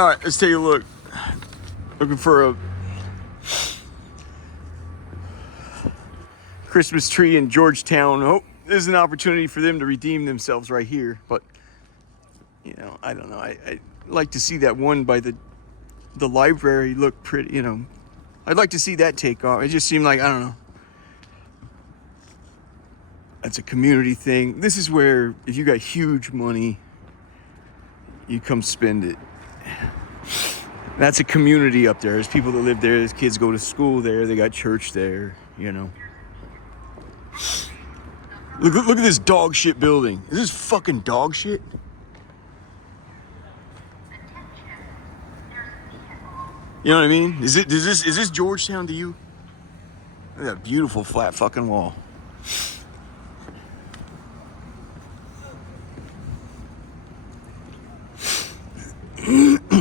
All right, let's take a look. Looking for a Christmas tree in Georgetown. Oh, there's an opportunity for them to redeem themselves right here. But, you know, I don't know. I like to see that one by the library look pretty, you know. I'd like to see that take off. It just seemed like, I don't know. That's a community thing. This is where, if you got huge money, you come spend it. That's a community up there. There's people that live there. There's kids go to school there. They got church there, you know. Look at this dog shit building. Is this fucking dog shit? You know what I mean? Is this Georgetown to you? Look at that beautiful flat fucking wall.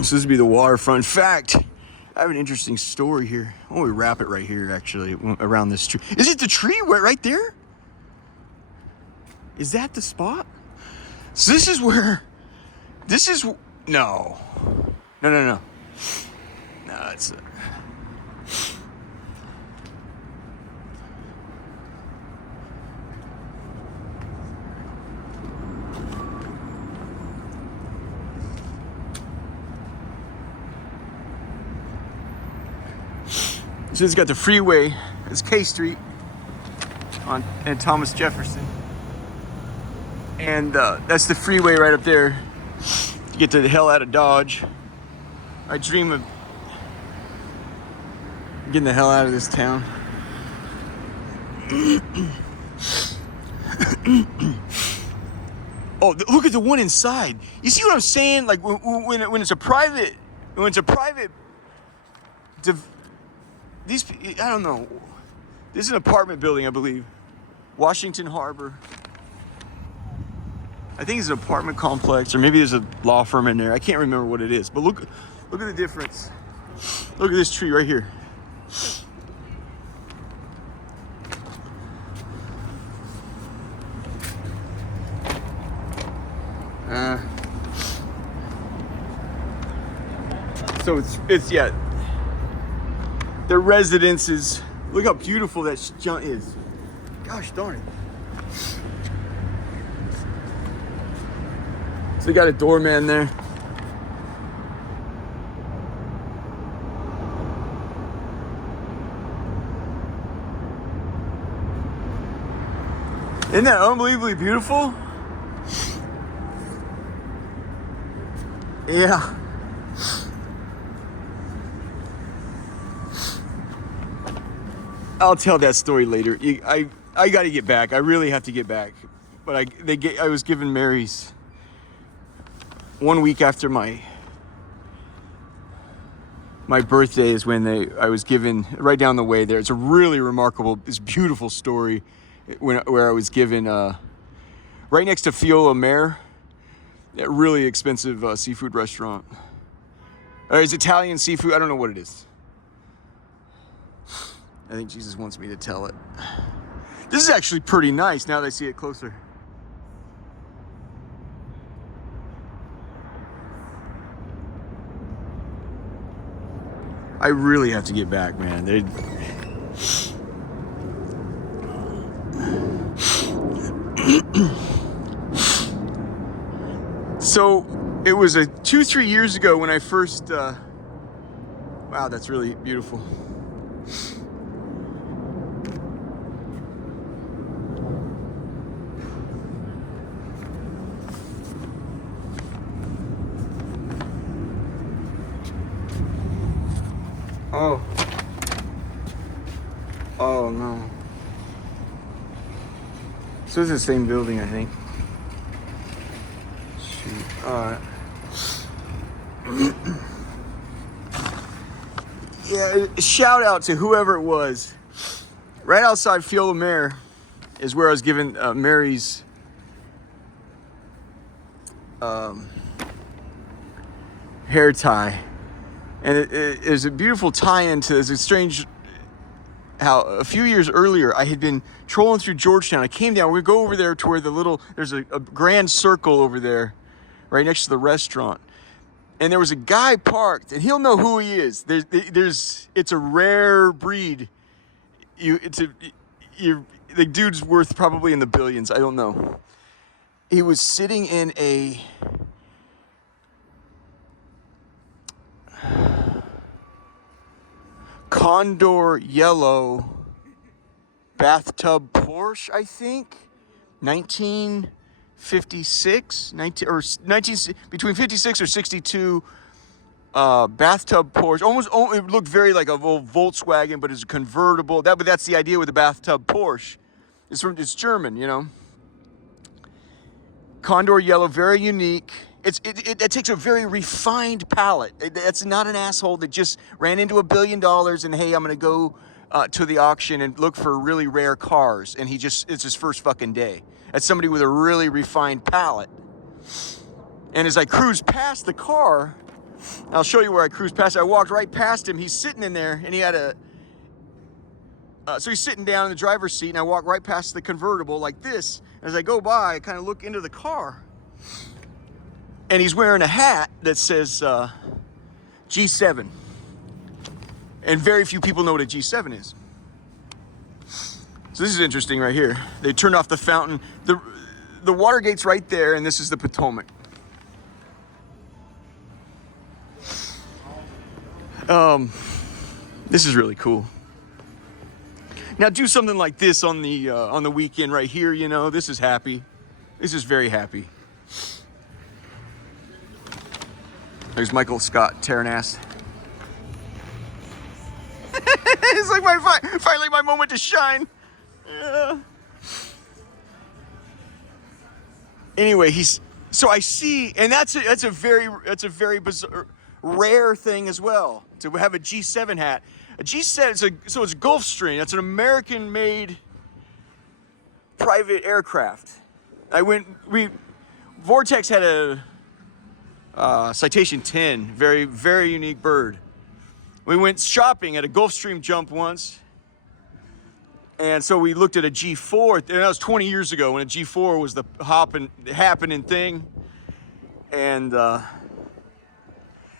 So this would be the waterfront. In fact, I have an interesting story here. I want to wrap it right here, actually, around this tree. Is it the tree right there? Is that the spot? So this is where, no. No, it's So it's got the freeway. It's K Street and Thomas Jefferson. And that's the freeway right up there to get to the hell out of Dodge. I dream of getting the hell out of this town. Oh, look at the one inside. You see what I'm saying? Like when it's a private, I don't know. This is an apartment building, I believe. Washington Harbor. I think it's an apartment complex, or maybe there's a law firm in there. I can't remember what it is, but look at the difference. Look at this tree right here. So it's yeah. Their residences. Look how beautiful that junk is. Gosh darn it. So they got a doorman there. Isn't that unbelievably beautiful? Yeah. I'll tell that story later. I got to get back. I really have to get back. But I was given Mary's 1 week after my birthday is when I was given right down the way there. It's a really remarkable, it's a beautiful story where I was given right next to Fiola Mare, that really expensive seafood restaurant. Or it's Italian seafood. I don't know what it is. I think Jesus wants me to tell it. This is actually pretty nice now that I see it closer. I really have to get back, man. So it was 2-3 years ago when I first, wow, that's really beautiful. Oh no. So it's the same building, I think. Shoot. Alright. Yeah, shout out to whoever it was. Right outside Fiola Mare is where I was given Mary's hair tie. And it is a beautiful tie-in to this strange, how a few years earlier I had been trolling through Georgetown. I came down, we go over there to where there's a grand circle over there, right next to the restaurant. And there was a guy parked, and he'll know who he is. It's a rare breed. The dude's worth probably in the billions. I don't know. He was sitting in a Condor yellow bathtub Porsche, I think, 1956, between 56 or 62, bathtub Porsche. It looked very like a old Volkswagen, but it's a convertible. But that's the idea with the bathtub Porsche. It's German, you know. Condor yellow, very unique. It takes a very refined palate. That's not an asshole that just ran into $1 billion and, hey, I'm gonna go to the auction and look for really rare cars, and it's his first fucking day. That's somebody with a really refined palate. And as I cruised past the car, I'll show you where I cruised past. I walked right past him. He's sitting in there, and he had so he's sitting down in the driver's seat, and I walk right past the convertible like this. As I go by, I kind of look into the car, and he's wearing a hat that says G7. And very few people know what a G7 is. So this is interesting right here. They turned off the fountain. The Watergate's right there, and this is the Potomac. This is really cool. Now do something like this on the weekend right here, you know. This is happy. This is very happy. There's Michael Scott tearing ass. It's like finally my moment to shine. Anyway, so I see, and that's a very bizarre, rare thing as well, to have a G7 hat. A G7, so it's Gulfstream. That's an American-made private aircraft. Vortex had a Citation 10, very, very unique bird. We went shopping at a Gulfstream jump once, and so we looked at a G4, and that was 20 years ago when a G4 was the happening thing, and that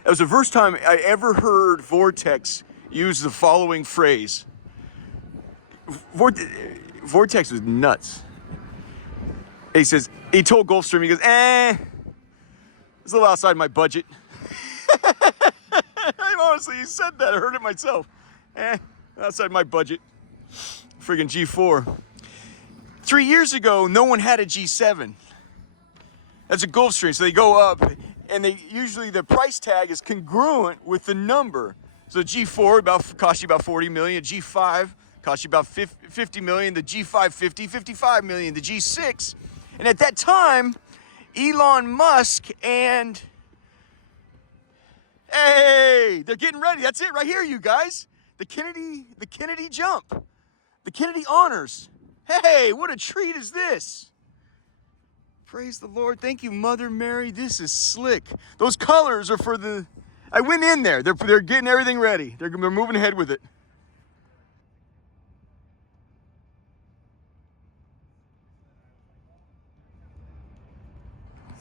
was the first time I ever heard Vortex use the following phrase. Vortex was nuts. He told Gulfstream, he goes, it's a little outside my budget. Honestly, he said that. I heard it myself. Outside my budget. Friggin' G4. 3 years ago, no one had a G7. That's a Gulfstream. So they go up, and usually the price tag is congruent with the number. So G4 cost you about 40 million. G5 cost you about 50 million. The G5 55 million. The G6. And at that time, Elon Musk and hey, they're getting ready. That's it right here, you guys. The Kennedy jump. The Kennedy honors. Hey, what a treat is this? Praise the Lord. Thank you, Mother Mary. This is slick. Those colors are for the... I went in there. They're getting everything ready. They're moving ahead with it.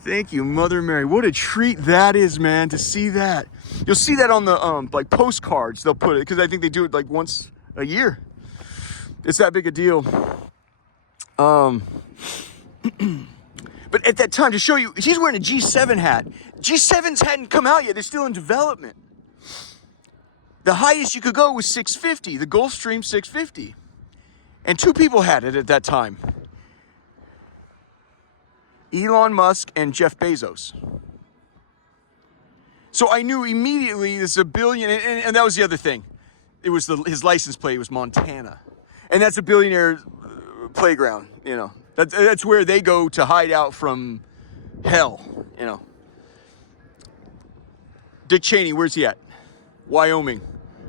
Thank you, Mother Mary. What a treat that is, man, to see that. You'll see that on the like postcards. They'll put it because I think they do it like once a year. It's that big a deal. But at that time, to show you, he's wearing a G7 hat. G7s hadn't come out yet. They're still in development. The highest you could go was 650, the Gulfstream 650. And 2 people had it at that time. Elon Musk and Jeff Bezos. So I knew immediately this is a billion, and that was the other thing. It was his license plate was Montana. And that's a billionaire playground, you know. That's where they go to hide out from hell, you know. Dick Cheney, where's he at? Wyoming.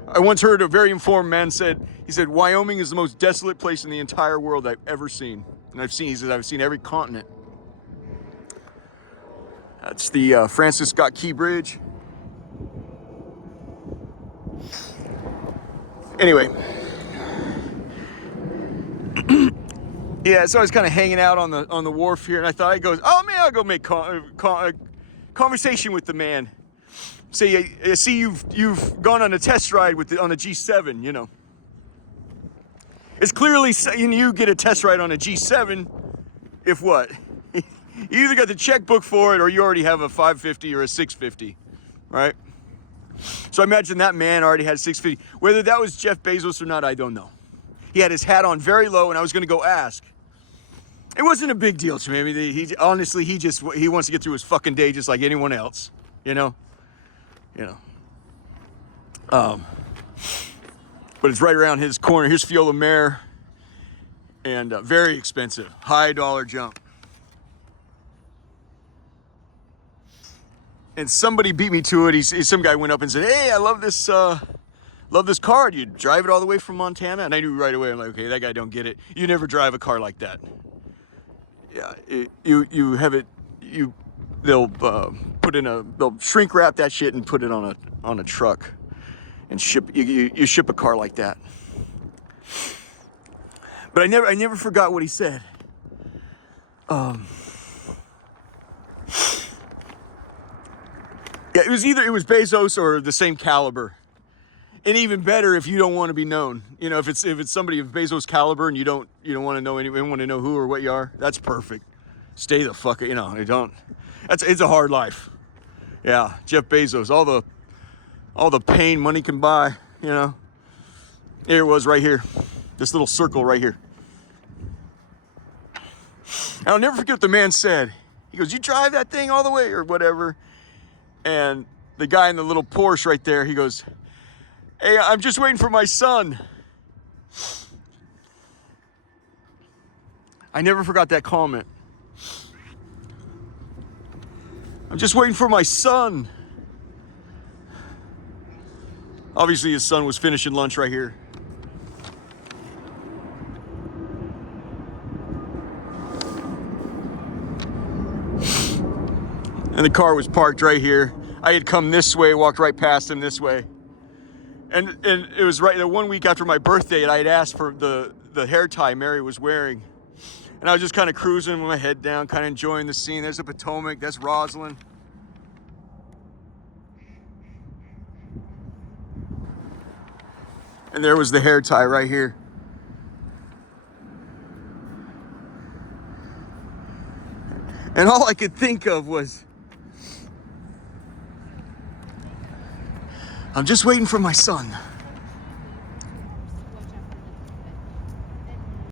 I once heard a very informed man he said, Wyoming is the most desolate place in the entire world I've ever seen. And I've seen every continent. That's the Francis Scott Key Bridge. Anyway. Yeah, so I was kind of hanging out on the wharf here, and I thought I'll go make conversation with the man. say, I see you've gone on a test ride on a G7, you know. It's clearly saying you get a test ride on a G7 if what? You either got the checkbook for it or you already have a 550 or a 650, right? So I imagine that man already had 650. Whether that was Jeff Bezos or not, I don't know. He had his hat on very low, and I was going to go ask. It wasn't a big deal to me. I mean, he honestly, he wants to get through his fucking day just like anyone else, you know. But it's right around his corner. Here's Fiola Mare, and very expensive, high dollar jump. And somebody beat me to it. Some guy went up and said, "Hey, I love this car. Do you drive it all the way from Montana?" And I knew right away. I'm like, "Okay, that guy don't get it. You never drive a car like that." Yeah, you have it. They'll shrink wrap that shit and put it on a truck, and ship. You ship a car like that. But I never forgot what he said. Yeah, it was Bezos or the same caliber. And even better if you don't want to be known. You know, if it's somebody of Bezos caliber and you don't want to know anyone, want to know who or what you are, that's perfect. Stay the fuck, you know, it's a hard life. Yeah, Jeff Bezos, all the pain money can buy, you know. Here it was right here. This little circle right here. And I'll never forget what the man said. He goes, "You drive that thing all the way," or whatever. And the guy in the little Porsche right there, he goes, "Hey, I'm just waiting for my son." I never forgot that comment. "I'm just waiting for my son." Obviously, his son was finishing lunch right here. And the car was parked right here. I had come this way, walked right past him this way. And it was right the 1 week after my birthday, and I had asked for the hair tie Mary was wearing. And I was just kind of cruising with my head down, kind of enjoying the scene. There's the Potomac, that's Roslyn. And there was the hair tie right here. And all I could think of was, I'm just waiting for my son.